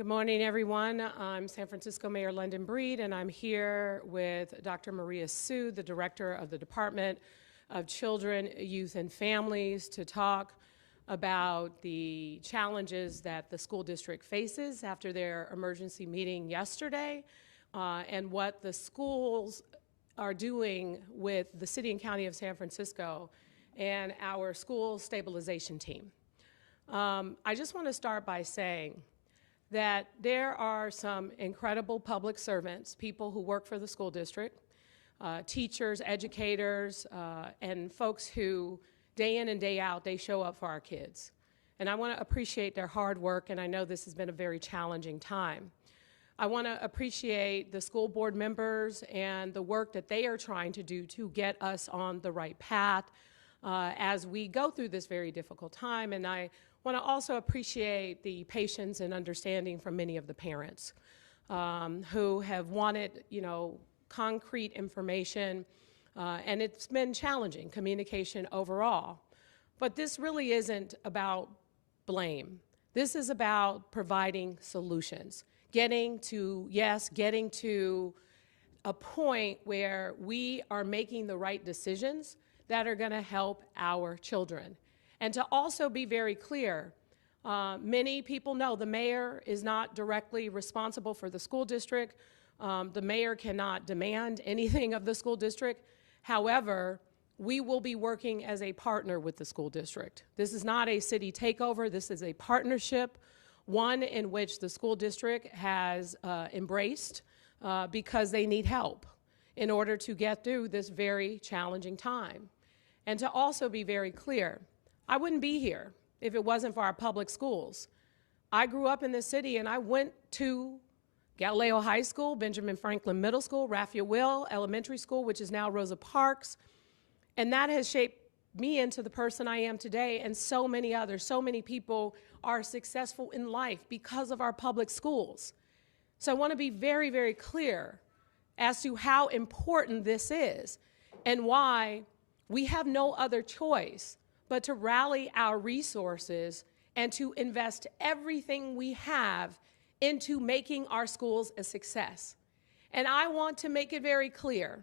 Good morning, everyone. I'm San Francisco Mayor London Breed, and I'm here with Dr. Maria Su, the Director of the Department of Children, Youth, and Families, to talk about the challenges that the school district faces after their emergency meeting yesterday, and what the schools are doing with the City and County of San Francisco and our school stabilization team. I just want to start by saying that there are some incredible public servants, people who work for the school district, teachers, educators, and folks who day in and day out, they show up for our kids. And I want to appreciate their hard work, and I know this has been a very challenging time. I want to appreciate the school board members and the work that they are trying to do to get us on the right path as we go through this very difficult time. And I want to also appreciate the patience and understanding from many of the parents who have wanted, concrete information, and it's been challenging communication overall. But this really isn't about blame. This is about providing solutions, getting to a point where we are making the right decisions that are going to help our children. And to also be very clear, many people know the mayor is not directly responsible for the school district. The mayor cannot demand anything of the school district. However, we will be working as a partner with the school district. This is not a city takeover. This is a partnership, one in which the school district has embraced because they need help in order to get through this very challenging time. And to also be very clear, I wouldn't be here if it wasn't for our public schools. I grew up in this city and I went to Galileo High School, Benjamin Franklin Middle School, Raphael Will Elementary School, which is now Rosa Parks, and that has shaped me into the person I am today, and so many others. So many people are successful in life because of our public schools. So I want to be very, very clear as to how important this is and why we have no other choice but to rally our resources and to invest everything we have into making our schools a success. And I want to make it very clear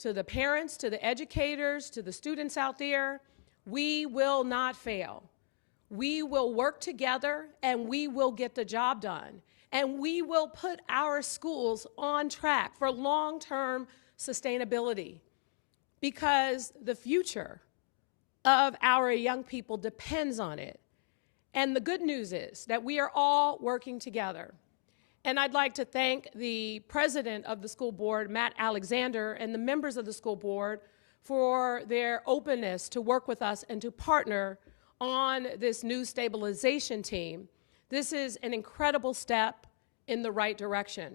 to the parents, to the educators, to the students out there, we will not fail. We will work together and we will get the job done. And we will put our schools on track for long-term sustainability, because the future of our young people depends on it. And the good news is that we are all working together. And I'd like to thank the president of the school board, Matt Alexander, and the members of the school board for their openness to work with us and to partner on this new stabilization team. This is an incredible step in the right direction.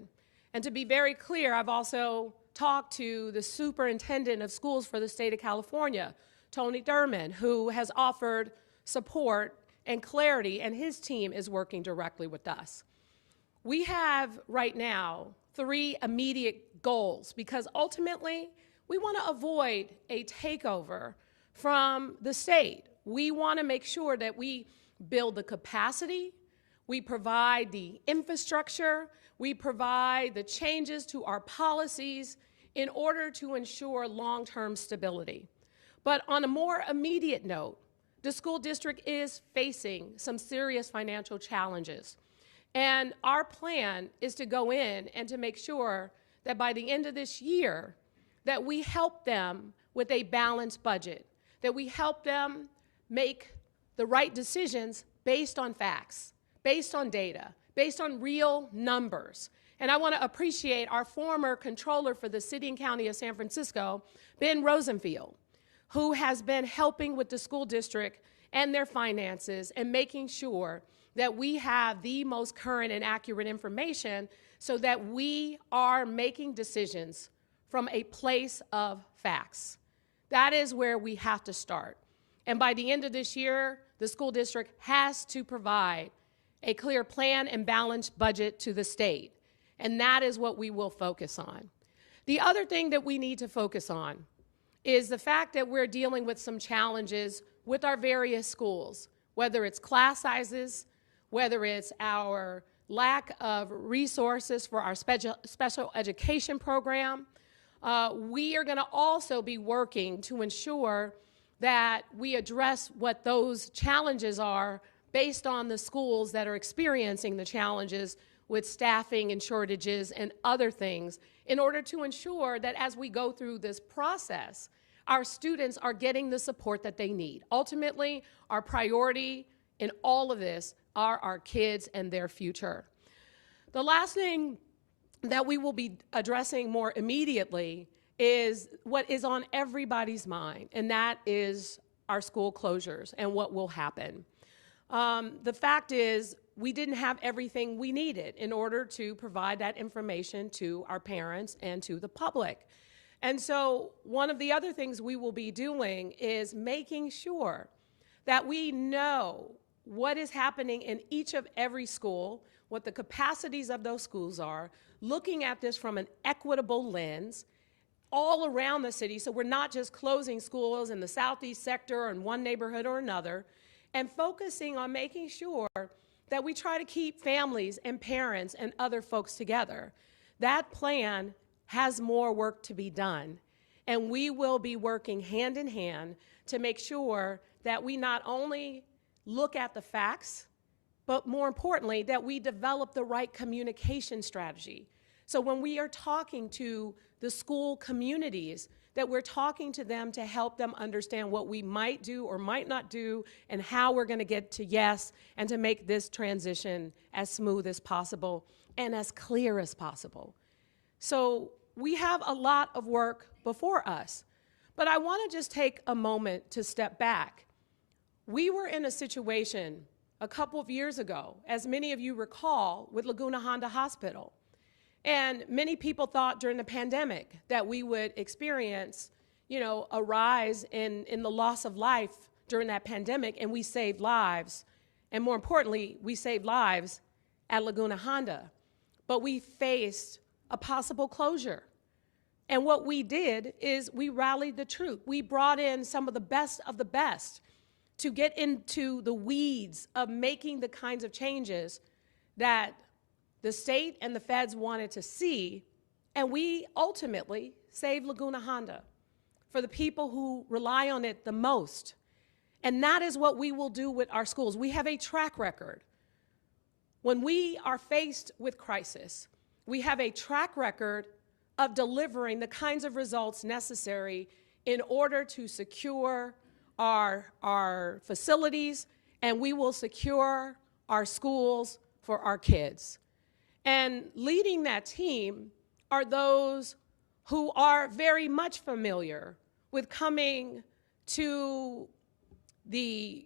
And to be very clear, I've also talked to the superintendent of schools for the state of California, Tony Thurman, who has offered support and clarity, and his team is working directly with us. We have right now 3 immediate goals, because ultimately we want to avoid a takeover from the state. We want to make sure that we build the capacity, we provide the infrastructure, we provide the changes to our policies in order to ensure long-term stability. But on a more immediate note, the school district is facing some serious financial challenges. And our plan is to go in and to make sure that by the end of this year, that we help them with a balanced budget, that we help them make the right decisions based on facts, based on data, based on real numbers. And I want to appreciate our former controller for the City and County of San Francisco, Ben Rosenfield, who has been helping with the school district and their finances and making sure that we have the most current and accurate information so that we are making decisions from a place of facts. That is where we have to start. And by the end of this year, the school district has to provide a clear plan and balanced budget to the state. And that is what we will focus on. The other thing that we need to focus on is the fact that we're dealing with some challenges with our various schools, whether it's class sizes, whether it's our lack of resources for our special education program. We are going to also be working to ensure that we address what those challenges are based on the schools that are experiencing the challenges with staffing and shortages and other things, in order to ensure that as we go through this process, our students are getting the support that they need. Ultimately, our priority in all of this are our kids and their future. The last thing that we will be addressing more immediately is what is on everybody's mind, and that is our school closures and what will happen. The fact is, we didn't have everything we needed in order to provide that information to our parents and to the public. And so one of the other things we will be doing is making sure that we know what is happening in each of every school, what the capacities of those schools are, looking at this from an equitable lens all around the city, so we're not just closing schools in the southeast sector or in one neighborhood or another, and focusing on making sure that we try to keep families and parents and other folks together. That plan has more work to be done, and we will be working hand in hand to make sure that we not only look at the facts, but more importantly, that we develop the right communication strategy. So when we are talking to the school communities, that we're talking to them to help them understand what we might do or might not do and how we're going to get to yes, and to make this transition as smooth as possible and as clear as possible. So we have a lot of work before us, but I want to just take a moment to step back. We were in a situation a couple of years ago, as many of you recall, with Laguna Honda Hospital. And many people thought during the pandemic that we would experience, a rise in the loss of life during that pandemic, and we saved lives. And more importantly, we saved lives at Laguna Honda. But we faced a possible closure. And what we did is we rallied the troop. We brought in some of the best to get into the weeds of making the kinds of changes that the state and the feds wanted to see, and we ultimately saved Laguna Honda for the people who rely on it the most. And that is what we will do with our schools. We have a track record. When we are faced with crisis, we have a track record of delivering the kinds of results necessary in order to secure our facilities, and we will secure our schools for our kids. And leading that team are those who are very much familiar with coming to the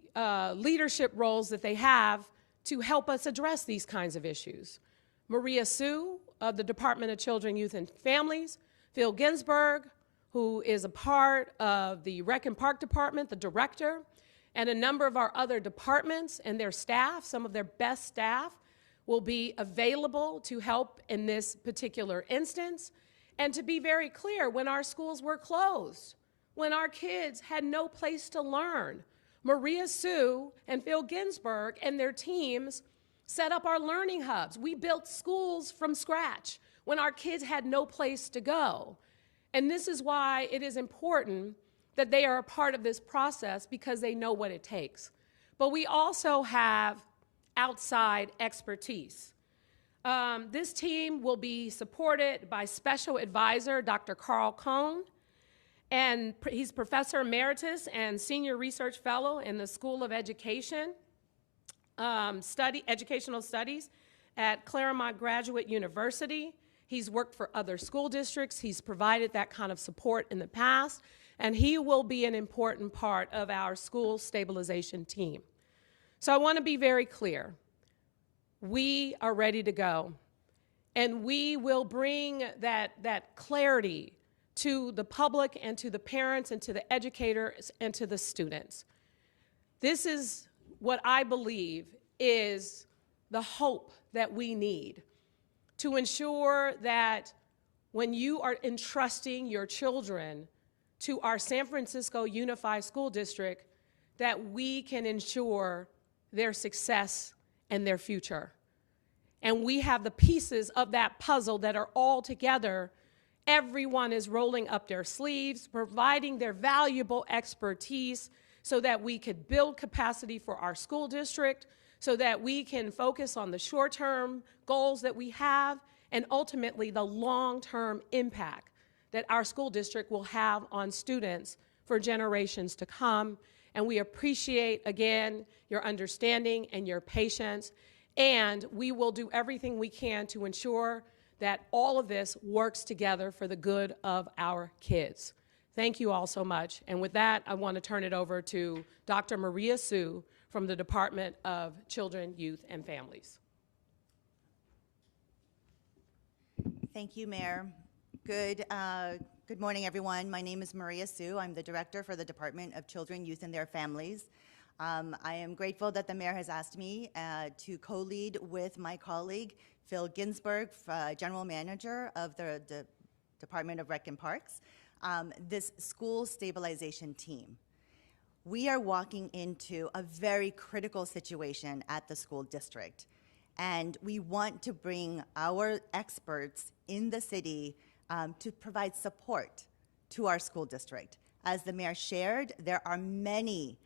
leadership roles that they have to help us address these kinds of issues. Maria Sue of the Department of Children, Youth, and Families, Phil Ginsburg, who is a part of the Rec and Park Department, the director, and a number of our other departments and their staff, some of their best staff, will be available to help in this particular instance. And to be very clear, when our schools were closed, when our kids had no place to learn, Maria Sue and Phil Ginsburg and their teams set up our learning hubs. We built schools from scratch when our kids had no place to go. And this is why it is important that they are a part of this process, because they know what it takes. But we also have outside expertise. This team will be supported by Special Advisor Dr. Carl Cohn, and he's Professor Emeritus and Senior Research Fellow in the School of Educational Studies at Claremont Graduate University. He's worked for other school districts. He's provided that kind of support in the past, and he will be an important part of our school stabilization team. So I want to be very clear. We are ready to go, and we will bring that clarity to the public and to the parents and to the educators and to the students. This is what I believe is the hope that we need to ensure that when you are entrusting your children to our San Francisco Unified School District, that we can ensure their success and their future. and we have the pieces of that puzzle that are all together, everyone is rolling up their sleeves, providing their valuable expertise so that we could build capacity for our school district, so that we can focus on the short-term goals that we have, and ultimately the long-term impact that our school district will have on students for generations to come. And we appreciate, again, your understanding and your patience, and we will do everything we can to ensure that all of this works together for the good of our kids. Thank you all so much. And with that, I want to turn it over to Dr. Maria Sue from the Department of Children, Youth, and Families. Thank you, Mayor. Good morning, everyone. My name is Maria Sue. I'm the Director for the Department of Children, Youth, and their Families. I am grateful that the Mayor has asked me to co-lead with my colleague, Phil Ginsberg, General Manager of the Department of Rec and Parks, this school stabilization team. We are walking into a very critical situation at the school district, and we want to bring our experts in the city to provide support to our school district. As the Mayor shared, there are many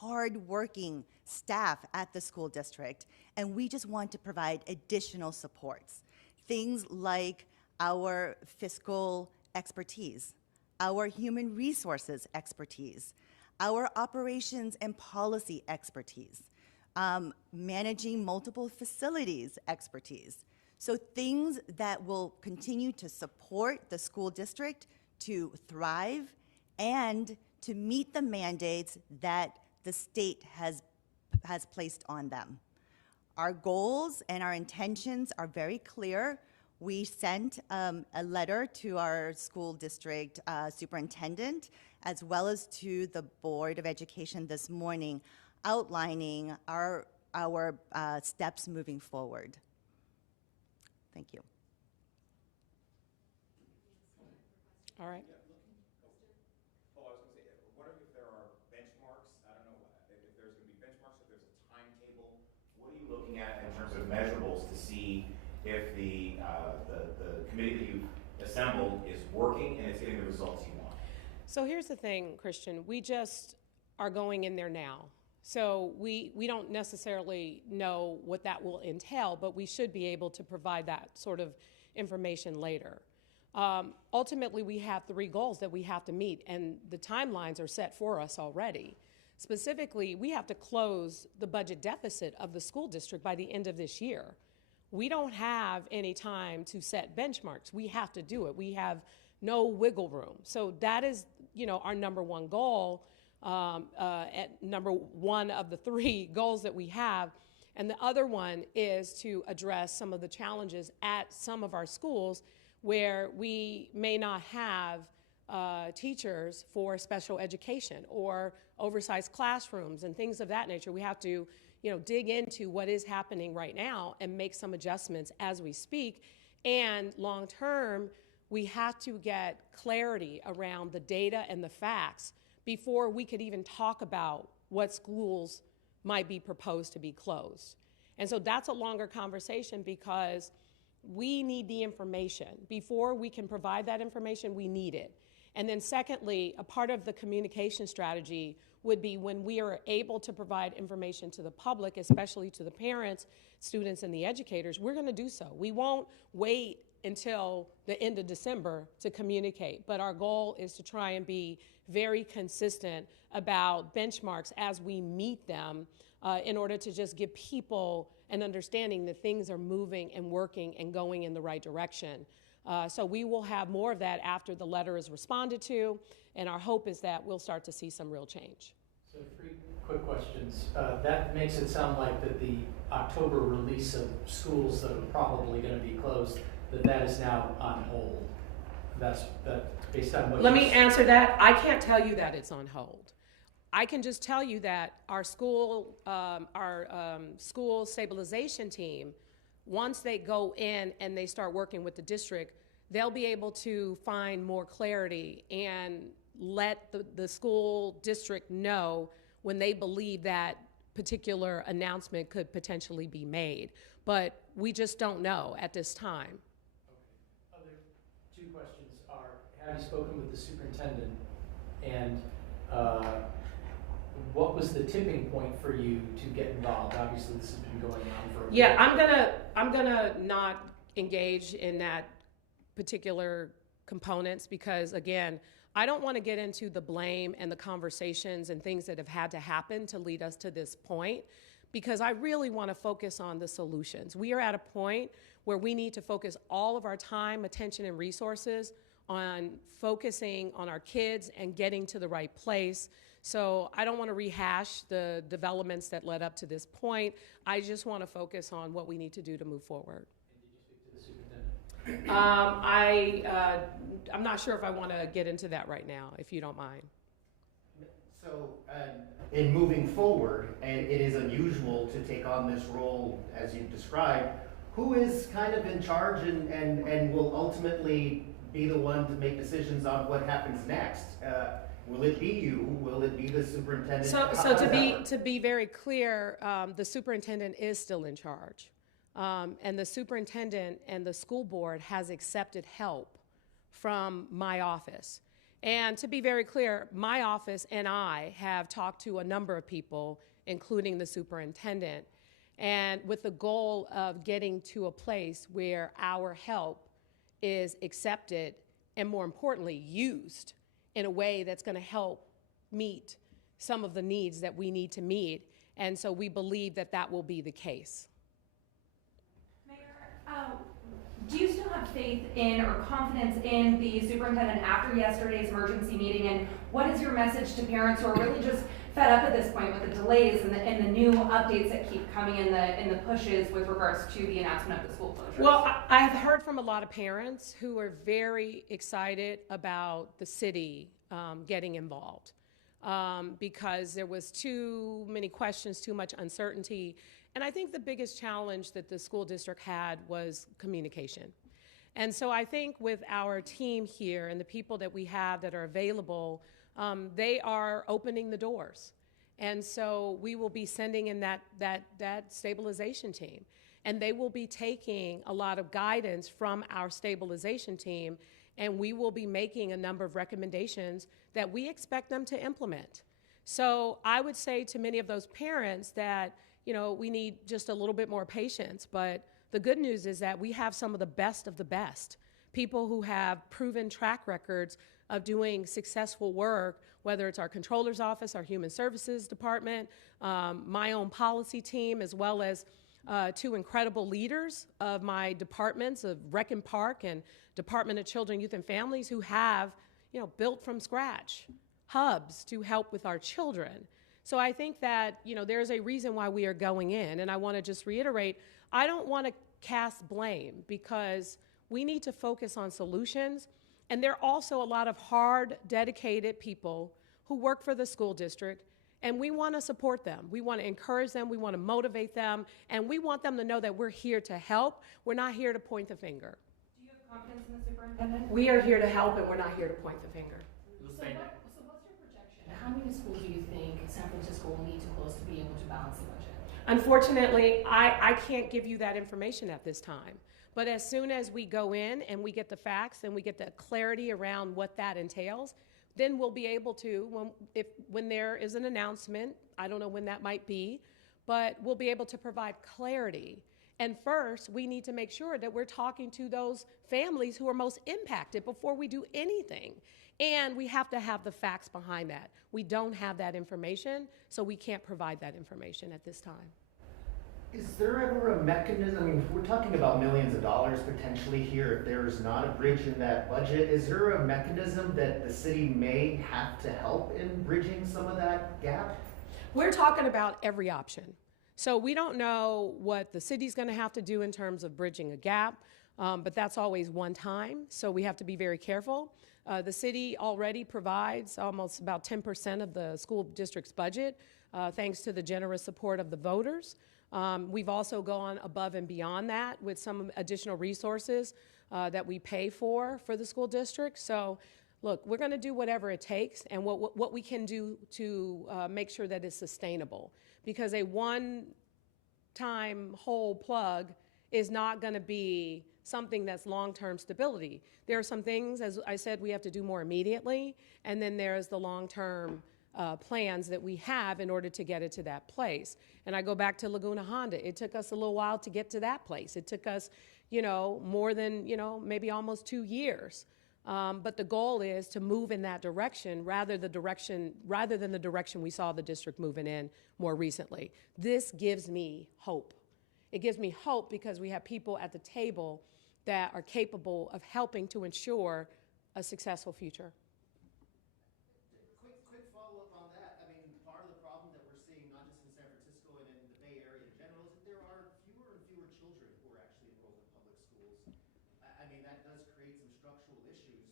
hard-working staff at the school district, and we just want to provide additional supports. Things like our fiscal expertise, our human resources expertise, our operations and policy expertise, managing multiple facilities expertise. So things that will continue to support the school district to thrive and to meet the mandates that the state has placed on them. Our goals and our intentions are very clear. We sent a letter to our school district superintendent, as well as to the Board of Education this morning, outlining our steps moving forward. Thank you. All right. I was going to say, wondering if there are benchmarks. I don't know if there's going to be benchmarks, if there's a timetable. What are you looking at in terms of measurables to see if the committee that you've assembled is working and it's getting the results you want? So here's the thing, Christian. We just are going in there now. So we don't necessarily know what that will entail, but we should be able to provide that sort of information later. Ultimately, we have 3 goals that we have to meet, and the timelines are set for us already. Specifically, we have to close the budget deficit of the school district by the end of this year. We don't have any time to set benchmarks. We have to do it. We have no wiggle room. So that is, our number 1 goal, at number 1 of the 3 goals that we have. And the other one is to address some of the challenges at some of our schools where we may not have teachers for special education or oversized classrooms and things of that nature. We have to, dig into what is happening right now and make some adjustments as we speak. And long term, we have to get clarity around the data and the facts before we could even talk about what schools might be proposed to be closed. And so that's a longer conversation because we need the information. Before we can provide that information, we need it. And then secondly, a part of the communication strategy would be when we are able to provide information to the public, especially to the parents, students, and the educators, we're going to do so. We won't wait until the end of December to communicate, but our goal is to try and be very consistent about benchmarks as we meet them in order to just give people an understanding that things are moving and working and going in the right direction. So we will have more of that after the letter is responded to, and our hope is that we'll start to see some real change. So 3 quick questions. That makes it sound like that the October release of schools that are probably going to be closed, that is now on hold. That's based on what. Let me answer that. I can't tell you that it's on hold. I can just tell you that our school stabilization team, once they go in and they start working with the district, they'll be able to find more clarity and let the school district know when they believe that particular announcement could potentially be made. but we just don't know at this time. Other two questions are, have you spoken with the superintendent? And what was the tipping point for you to get involved? Obviously, this has been going on for a Yeah, bit. I'm gonna not engage in that particular components because, again, I don't want to get into the blame and the conversations and things that have had to happen to lead us to this point, because I really want to focus on the solutions. We are at a point where we need to focus all of our time, attention, and resources on focusing on our kids and getting to the right place. So I don't want to rehash the developments that led up to this point. I just want to focus on what we need to do to move forward. And did you speak to the superintendent? I'm not sure if I want to get into that right now, if you don't mind. So, in moving forward, and it is unusual to take on this role as you've described, who is kind of in charge and will ultimately be the one to make decisions on what happens next? Will it be you? Will it be the superintendent? So How does that work? to be very clear, the superintendent is still in charge. And the superintendent and the school board has accepted help from my office. And to be very clear, my office and I have talked to a number of people, including the superintendent, and with the goal of getting to a place where our help is accepted and, more importantly, used in a way that's going to help meet some of the needs that we need to meet. And so we believe that that will be the case. Mayor, do you still have faith in or confidence in the superintendent after yesterday's emergency meeting? And what is your message to parents who are really just fed up at this point with the delays and the new updates that keep coming in the pushes with regards to the announcement of the school closures? Well, I have heard from a lot of parents who are very excited about the city getting involved because there was too many questions, too much uncertainty. And I think the biggest challenge that the school district had was communication. And so I think with our team here and the people that we have that are available, they are opening the doors. And so we will be sending in that stabilization team. And they will be taking a lot of guidance from our stabilization team, and we will be making a number of recommendations that we expect them to implement. So I would say to many of those parents that, you know, we need just a little bit more patience, but the good news is that we have some of the best, people who have proven track records of doing successful work, whether it's our controller's office, our human services department, my own policy team, as well as two incredible leaders of my departments of Rec and Park and Department of Children, Youth and Families who have, you know, built from scratch hubs to help with our children. So I think that, you know, there's a reason why we are going in, and I want to just reiterate, I don't want to cast blame because we need to focus on solutions, and there are also a lot of hard, dedicated people who work for the school district, and we want to support them. We want to encourage them, we want to motivate them, and we want them to know that we're here to help. We're not here to point the finger. Do you have confidence in the superintendent? We are here to help, and we're not here to point the finger. So what's your projection? How many schools do you think San Francisco will need to close to be able to balance the budget? Unfortunately, I can't give you that information at this time. But as soon as we go in and we get the facts and we get the clarity around what that entails, then we'll be able to, when there is an announcement, I don't know when that might be, but we'll be able to provide clarity. And first, we need to make sure that we're talking to those families who are most impacted before we do anything. And we have to have the facts behind that. We don't have that information, so we can't provide that information at this time. Is there ever a mechanism, I mean, we're talking about millions of dollars potentially here, if there is not a bridge in that budget, is there a mechanism that the city may have to help in bridging some of that gap? We're talking about every option. So we don't know what the city's going to have to do in terms of bridging a gap, but that's always one time, so we have to be very careful. The city already provides almost about 10% of the school district's budget, thanks to the generous support of the voters. We've also gone above and beyond that with some additional resources that we pay for the school district. So, look, we're going to do whatever it takes and what we can do to make sure that it's sustainable. Because a one-time time hole plug is not going to be something that's long-term stability. There are some things, as I said, we have to do more immediately, and then there's the long-term plans that we have in order to get it to that place. And I go back to Laguna Honda. It took us a little while to get to that place. It took us, more than, maybe almost 2 years. But the goal is to move in that direction rather than the direction we saw the district moving in more recently. This gives me hope. It gives me hope because we have people at the table that are capable of helping to ensure a successful future. Quick follow-up on that. I mean, part of the problem that we're seeing, not just in San Francisco and in the Bay Area in general, is that there are fewer and fewer children who are actually enrolled in public schools. I mean, that does create some structural issues.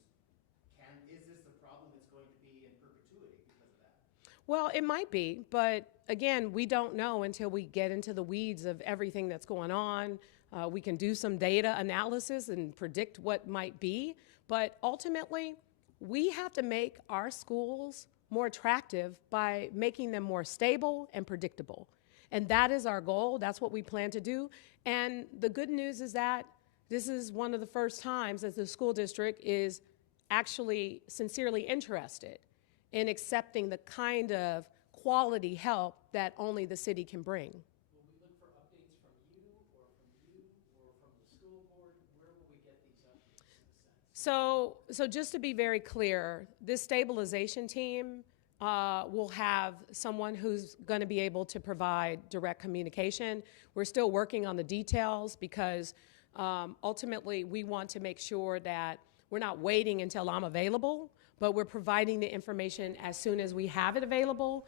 Is this a problem that's going to be in perpetuity because of that? Well, it might be, but again, we don't know until we get into the weeds of everything that's going on. We can do some data analysis and predict what might be, but ultimately, we have to make our schools more attractive by making them more stable and predictable. And that is our goal. That's what we plan to do. And the good news is that this is one of the first times that the school district is actually sincerely interested in accepting the kind of quality help that only the city can bring. Will we look for updates from you or from the school board? Where will we get these updates in a sense? So just to be very clear, this stabilization team will have someone who's going to be able to provide direct communication. We're still working on the details because ultimately we want to make sure that we're not waiting until I'm available, but we're providing the information as soon as we have it available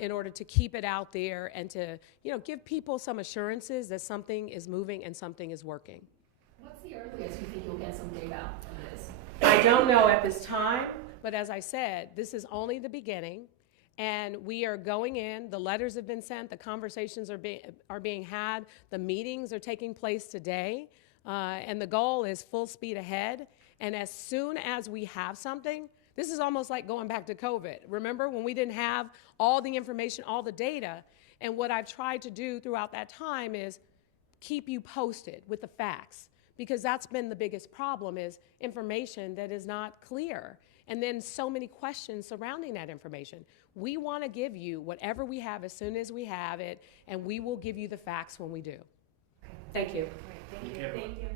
in order to keep it out there and to give people some assurances that something is moving and something is working. What's the earliest you think you'll get some data on this? I don't know at this time, but as I said, this is only the beginning, and we are going in. The letters have been sent. The conversations are being had. The meetings are taking place today, and the goal is full speed ahead. And as soon as we have something, this is almost like going back to COVID. Remember when we didn't have all the information, all the data? And what I've tried to do throughout that time is keep you posted with the facts, because that's been the biggest problem, is information that is not clear. And then so many questions surrounding that information. We want to give you whatever we have as soon as we have it, and we will give you the facts when we do. Thank you. Thank you.